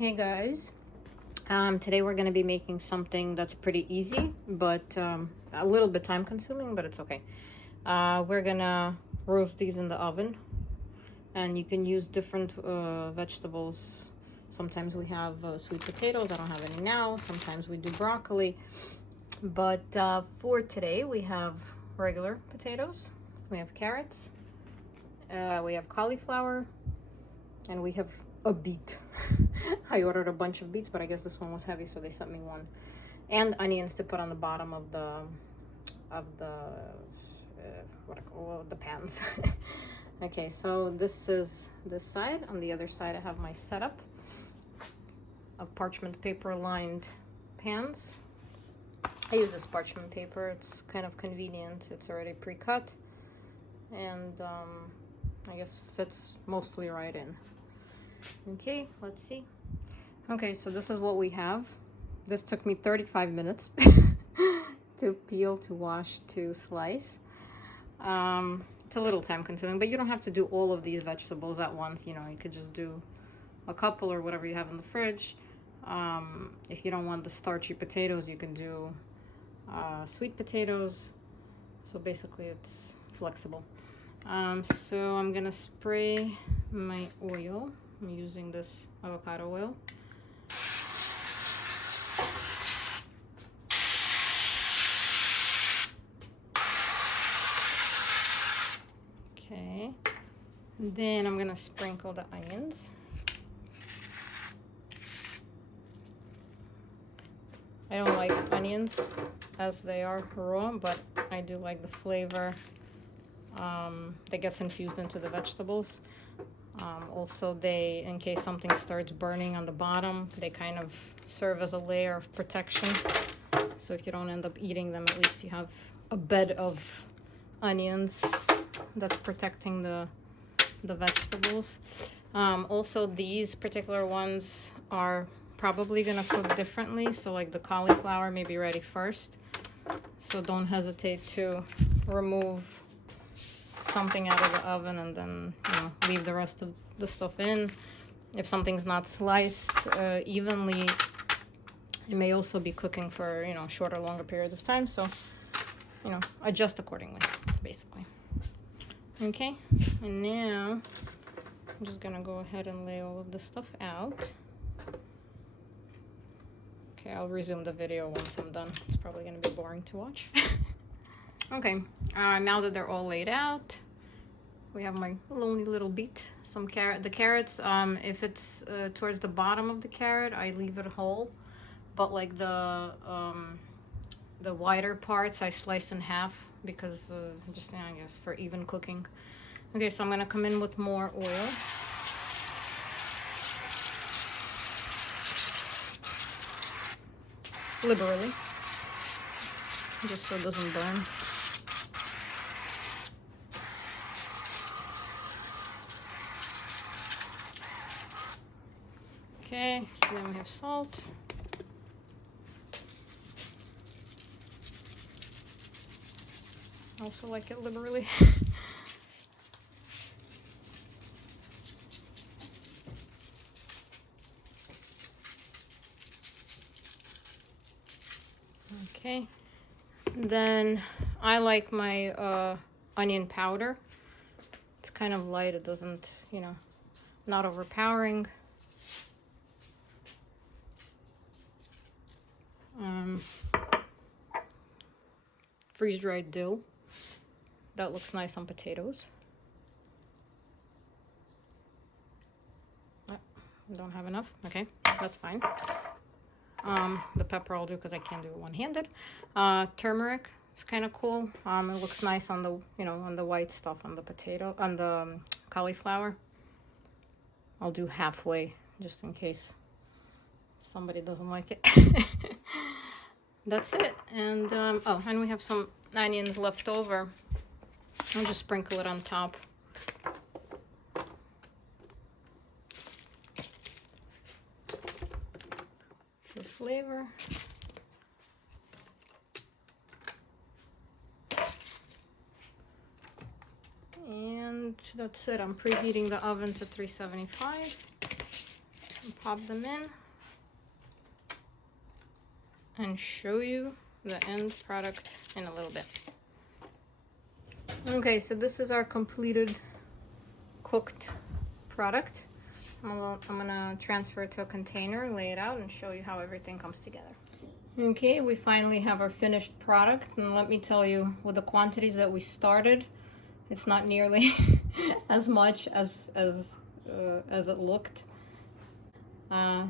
Hey guys, today we're going to be making something that's pretty easy, but a little bit time consuming, but it's okay. We're going to roast these in the oven, and you can use different vegetables. Sometimes we have sweet potatoes. I don't have any now. Sometimes we do broccoli, but for today we have regular potatoes, we have carrots, we have cauliflower, and we have a beet. I ordered a bunch of beets, but I guess this one was heavy, so they sent me one. And onions to put on the bottom of the pans. Okay, so this is this side. On the other side, I have my setup of parchment paper lined pans. I use this parchment paper. It's kind of convenient. It's already pre-cut, and I guess fits mostly right in. Okay, let's see. Okay, so this is what we have. This took me 35 minutes to peel, to wash, to slice. It's a little time consuming, but you don't have to do all of these vegetables at once. You know, you could just do a couple or whatever you have in the fridge. If you don't want the starchy potatoes, you can do sweet potatoes. So basically it's flexible. So I'm gonna spray my oil. I'm using this avocado oil. Okay, then I'm gonna sprinkle the onions. I don't like onions as they are raw, but I do like the flavor that gets infused into the vegetables. Also, they, in case something starts burning on the bottom, they kind of serve as a layer of protection. So if you don't end up eating them, at least you have a bed of onions that's protecting the vegetables. Also, these particular ones are probably gonna cook differently. So like the cauliflower may be ready first. So don't hesitate to remove something out of the oven and then, you know, leave the rest of the stuff in. If something's not sliced evenly, it may also be cooking for, you know, shorter, longer periods of time. So, you know, adjust accordingly, basically. Okay, and now I'm just gonna go ahead and lay all of this stuff out. Okay, I'll resume the video once I'm done. It's probably gonna be boring to watch. Okay, now that they're all laid out, we have my lonely little beet, some carrot. The carrots, if it's towards the bottom of the carrot, I leave it whole, but like the wider parts, I slice in half because just, I guess, for even cooking. Okay, so I'm gonna come in with more oil. Liberally, just so it doesn't burn. Okay, then we have salt. Also like it liberally. Okay, then I like my onion powder. It's kind of light, it doesn't, you know, not overpowering. Freeze-dried dill. That looks nice on potatoes. Don't have enough. Okay, that's fine. The pepper I'll do because I can't do it one-handed. Turmeric. It's kind of cool. It looks nice on the, you know, on the white stuff, on the potato, on the cauliflower. I'll do halfway just in case somebody doesn't like it. That's it. And oh, and we have some onions left over. I'll just sprinkle it on top. For flavor. And that's it. I'm preheating the oven to 375. Pop them in and show you the end product in a little bit. Okay, so this is our completed cooked product. I'm gonna transfer it to a container, lay it out, and show you how everything comes together. Okay, we finally have our finished product, and let me tell you, with the quantities that we started, it's not nearly as much as it looked.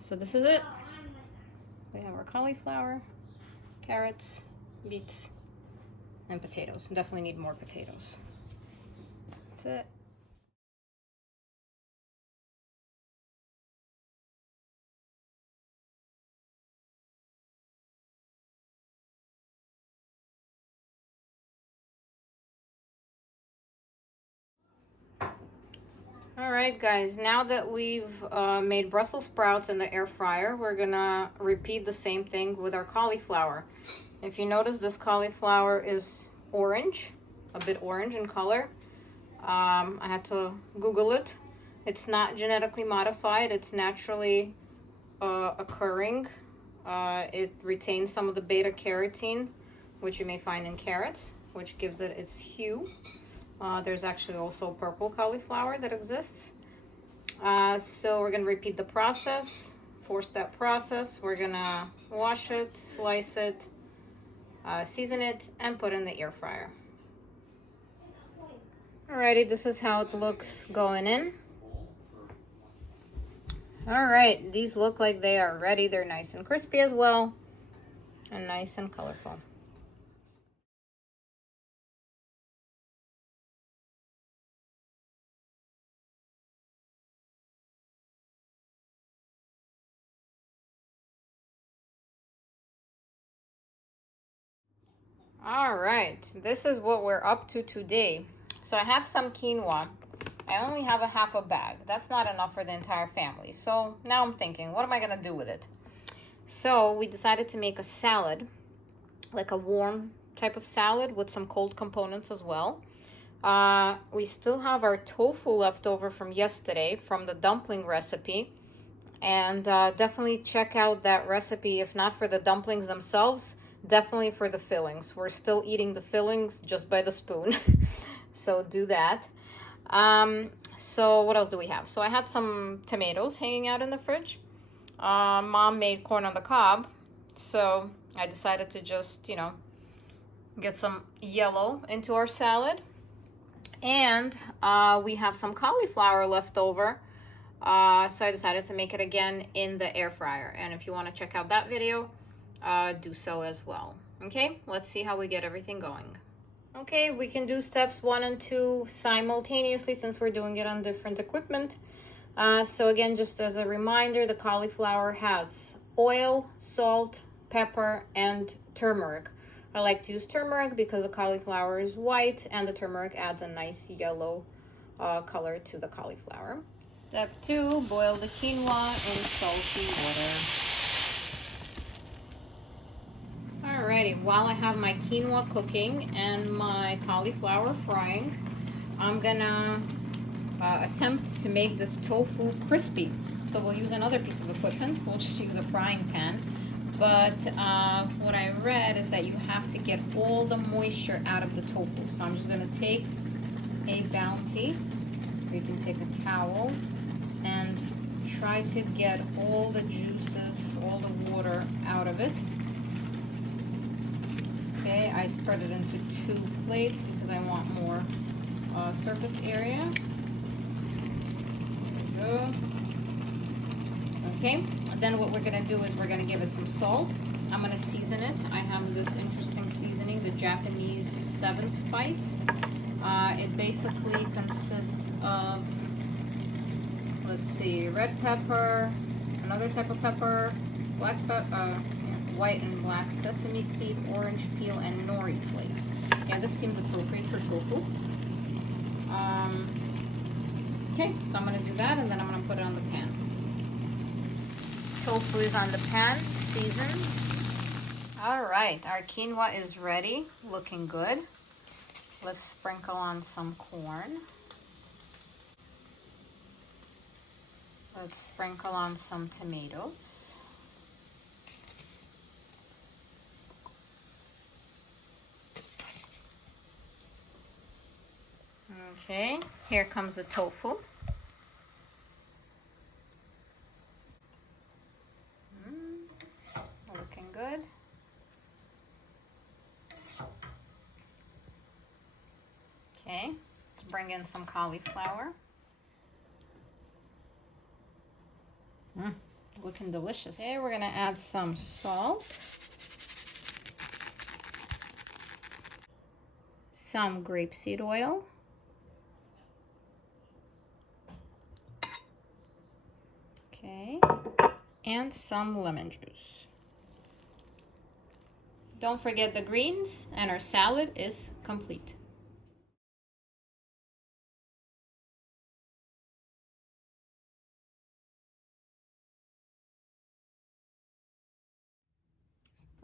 So this is it. We have our cauliflower, carrots, beets, and potatoes. Definitely need more potatoes. That's it. Alright guys, now that we've made Brussels sprouts in the air fryer, we're gonna repeat the same thing with our cauliflower. If you notice, this cauliflower is orange, a bit orange in color. I had to Google it. It's not genetically modified, it's naturally occurring. It retains some of the beta carotene, which you may find in carrots, which gives it its hue. There's actually also purple cauliflower that exists. So we're gonna repeat the process, 4-step process. We're gonna wash it, slice it, season it, and put in the air fryer. Alrighty, this is how it looks going in. Alright, these look like they are ready. They're nice and crispy as well, and nice and colorful. All right, this is what we're up to today. So I have some quinoa. I only have a half a bag. That's not enough for the entire family. So now I'm thinking, what am I gonna do with it? So we decided to make a salad, like a warm type of salad with some cold components as well. We still have our tofu left over from yesterday from the dumpling recipe. And definitely check out that recipe, if not for the dumplings themselves, definitely for the fillings. We're still eating the fillings just by the spoon. So do that. So what else do we have? So I had some tomatoes hanging out in the fridge. Mom made corn on the cob. So I decided to just, get some yellow into our salad. And we have some cauliflower left over. So I decided to make it again in the air fryer. And if you want to check out that video, do so as well. Okay, let's see how we get everything going. Okay, we can do steps 1 and 2 simultaneously since we're doing it on different equipment. So again, just as a reminder, the cauliflower has oil, salt, pepper, and turmeric. I like to use turmeric because the cauliflower is white and the turmeric adds a nice yellow color to the cauliflower. Step 2, boil the quinoa in salty water. Alrighty, while I have my quinoa cooking and my cauliflower frying, I'm gonna attempt to make this tofu crispy. So we'll use another piece of equipment. We'll just use a frying pan. But what I read is that you have to get all the moisture out of the tofu. So I'm just gonna take a Bounty, or you can take a towel, and try to get all the juices, all the water out of it. Okay, I spread it into 2 plates because I want more surface area. There we go. Okay, and then what we're gonna do is we're gonna give it some salt. I'm gonna season it. I have this interesting seasoning, the Japanese 7 spice. It basically consists of, let's see, red pepper, another type of pepper, black pepper, white and black sesame seed, orange peel, and nori flakes. Yeah, this seems appropriate for tofu. Okay, so I'm gonna do that, and then I'm gonna put it on the pan. Tofu is on the pan, seasoned. All right, our quinoa is ready, looking good. Let's sprinkle on some corn. Let's sprinkle on some tomatoes. Okay, here comes the tofu. Looking good. Okay, let's bring in some cauliflower. Looking delicious. Okay, we're gonna add some salt, some grapeseed oil, okay, and some lemon juice. Don't forget the greens, and our salad is complete.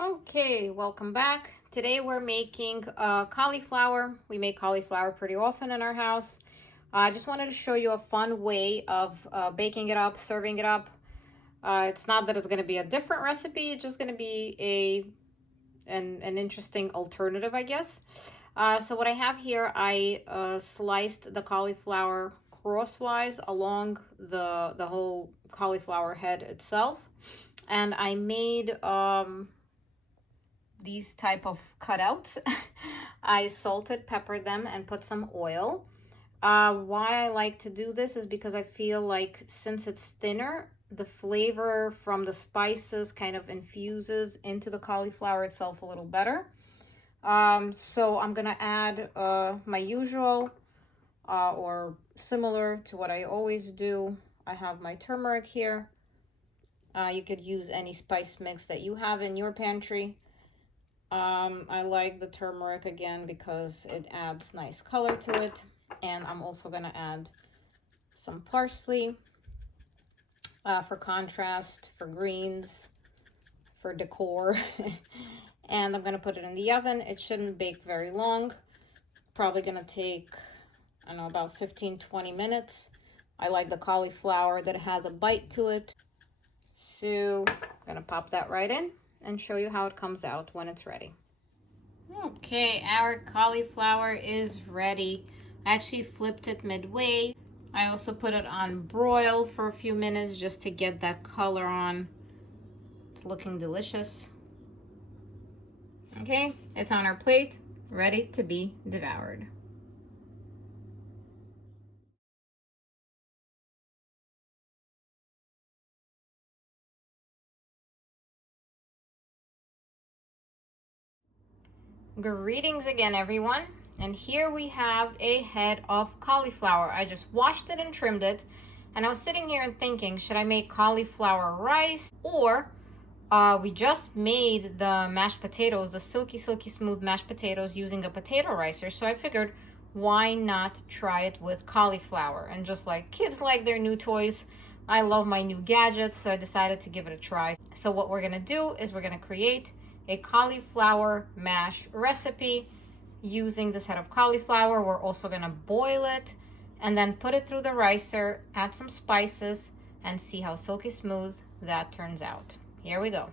Okay, welcome back. Today we're making cauliflower. We make cauliflower pretty often in our house. I just wanted to show you a fun way of baking it up, serving it up. It's not that it's going to be a different recipe, it's just going to be an interesting alternative, I guess. So what I have here, I sliced the cauliflower crosswise along the whole cauliflower head itself. And I made these type of cutouts. I salted, peppered them, and put some oil. Why I like to do this is because I feel like since it's thinner, the flavor from the spices kind of infuses into the cauliflower itself a little better. So I'm gonna add my usual or similar to what I always do. I have my turmeric here. You could use any spice mix that you have in your pantry. I like the turmeric again because it adds nice color to it. And I'm also gonna add some parsley for contrast, for greens, for decor. And I'm gonna put it in the oven. It shouldn't bake very long. Probably gonna take, I don't know, about 15-20 minutes. I like the cauliflower that has a bite to it. So I'm gonna pop that right in and show you how it comes out when it's ready. Okay, our cauliflower is ready. I actually flipped it midway. I also put it on broil for a few minutes just to get that color on. It's looking delicious. Okay, it's on our plate, ready to be devoured. Greetings again, everyone. And here we have a head of cauliflower. I just washed it and trimmed it. And I was sitting here and thinking, should I make cauliflower rice? Or we just made the mashed potatoes, the silky smooth mashed potatoes using a potato ricer. So I figured, why not try it with cauliflower? And just like kids like their new toys, I love my new gadgets. So I decided to give it a try. So what we're gonna do is we're gonna create a cauliflower mash recipe using this head of cauliflower. We're also gonna boil it and then put it through the ricer, add some spices, and see how silky smooth that turns out. Here we go.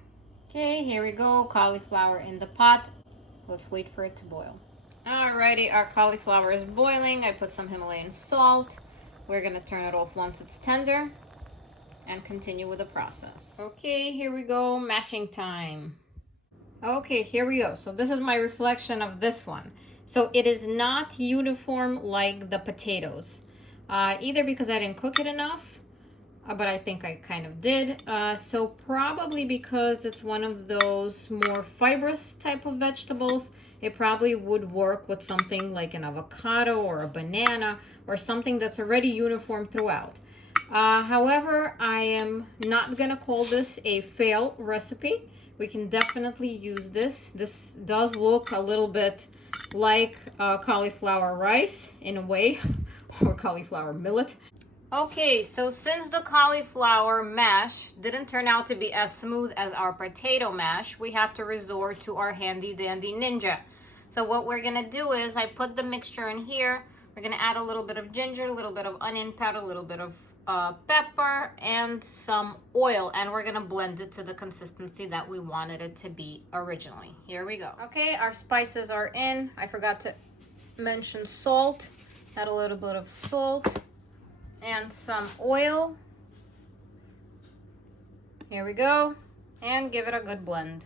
Okay, here we go, cauliflower in the pot. Let's wait for it to boil. Alrighty, our cauliflower is boiling. I put some Himalayan salt. We're gonna turn it off once it's tender and continue with the process. Okay, here we go, mashing time. Okay, here we go. So this is my reflection of this one. So it is not uniform like the potatoes, either because I didn't cook it enough, but I think I kind of did. So probably because it's one of those more fibrous type of vegetables, it probably would work with something like an avocado or a banana or something that's already uniform throughout. However, I am not gonna call this a fail recipe. We can definitely use this. This does look a little bit like cauliflower rice in a way, or cauliflower millet. Okay, so since the cauliflower mash didn't turn out to be as smooth as our potato mash, we have to resort to our handy dandy ninja. So what we're gonna do is I put the mixture in here. We're gonna add a little bit of ginger, a little bit of onion powder, a little bit of pepper and some oil, and we're gonna blend it to the consistency that we wanted it to be originally. Here we go. Okay, our spices are in. I forgot to mention salt. Add a little bit of salt and some oil. Here we go, and give it a good blend.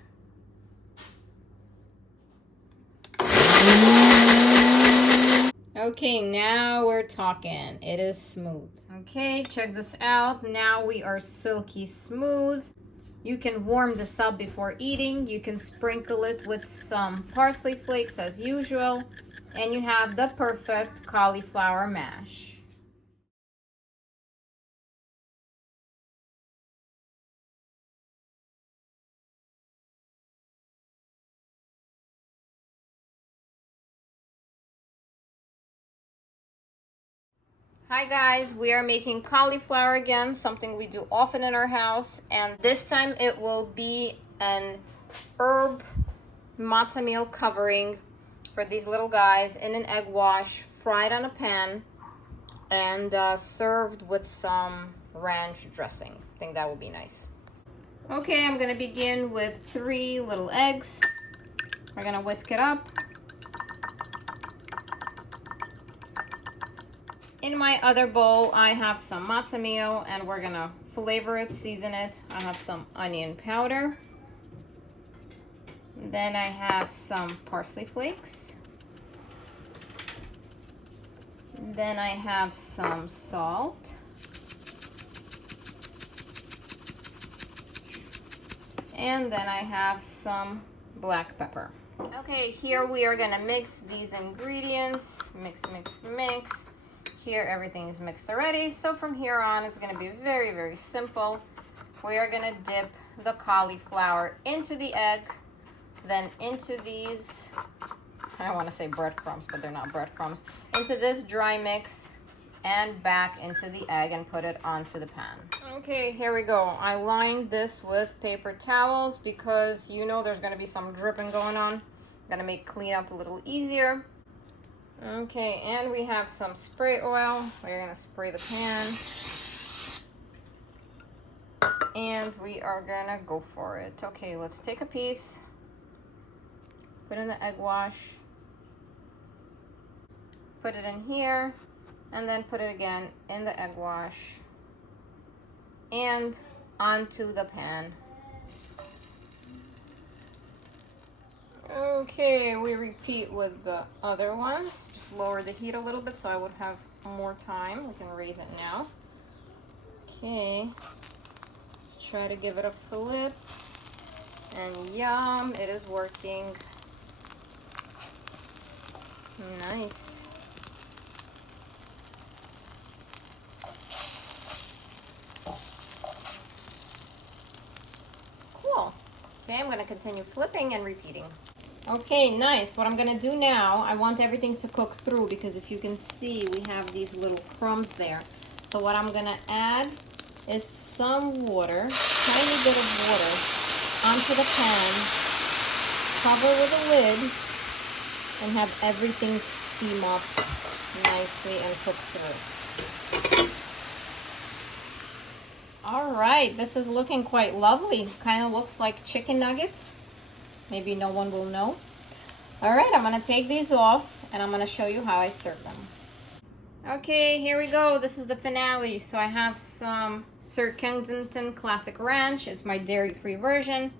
Okay, now we're talking. It is smooth. Okay, check this out. Now we are silky smooth. You can warm this up before eating. You can sprinkle it with some parsley flakes as usual. And you have the perfect cauliflower mash. Hi guys, we are making cauliflower again, something we do often in our house, and this time it will be an herb matzo meal covering for these little guys in an egg wash, fried on a pan, and served with some ranch dressing. I think that would be nice. Okay, I'm gonna begin with 3 little eggs. We're gonna whisk it up. In my other bowl, I have some matzo meal, and we're gonna flavor it, season it. I have some onion powder. Then I have some parsley flakes. Then I have some salt. And then I have some black pepper. Okay, here we are gonna mix these ingredients. Mix, mix, mix. Here everything is mixed already, so from here on it's going to be very, very simple. We are going to dip the cauliflower into the egg, then into these, I don't want to say breadcrumbs, but they're not breadcrumbs, into this dry mix, and back into the egg and put it onto the pan. Okay, here we go. I lined this with paper towels because you know there's going to be some dripping going on. I'm going to make cleanup a little easier. Okay, and we have some spray oil. We're gonna spray the pan. And we are gonna go for it. Okay, let's take a piece. Put in the egg wash. Put it in here. And then put it again in the egg wash. And onto the pan. Okay, we repeat with the other ones. Just lower the heat a little bit so I would have more time. We can raise it now. Okay, let's try to give it a flip. And yum, it is working. Nice. Cool. Okay, I'm going to continue flipping and repeating. Okay, nice. What I'm going to do now, I want everything to cook through because if you can see, we have these little crumbs there. So what I'm going to add is some water, tiny bit of water, onto the pan, cover with a lid, and have everything steam up nicely and cook through. All right, this is looking quite lovely. Kind of looks like chicken nuggets. Maybe no one will know. All right, I'm gonna take these off and I'm gonna show you how I serve them. Okay, here we go. This is the finale. So I have some Sir Kensington Classic Ranch. It's my dairy-free version.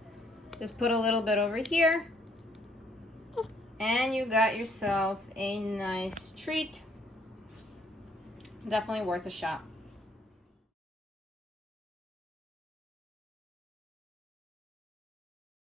Just put a little bit over here. And you got yourself a nice treat. Definitely worth a shot.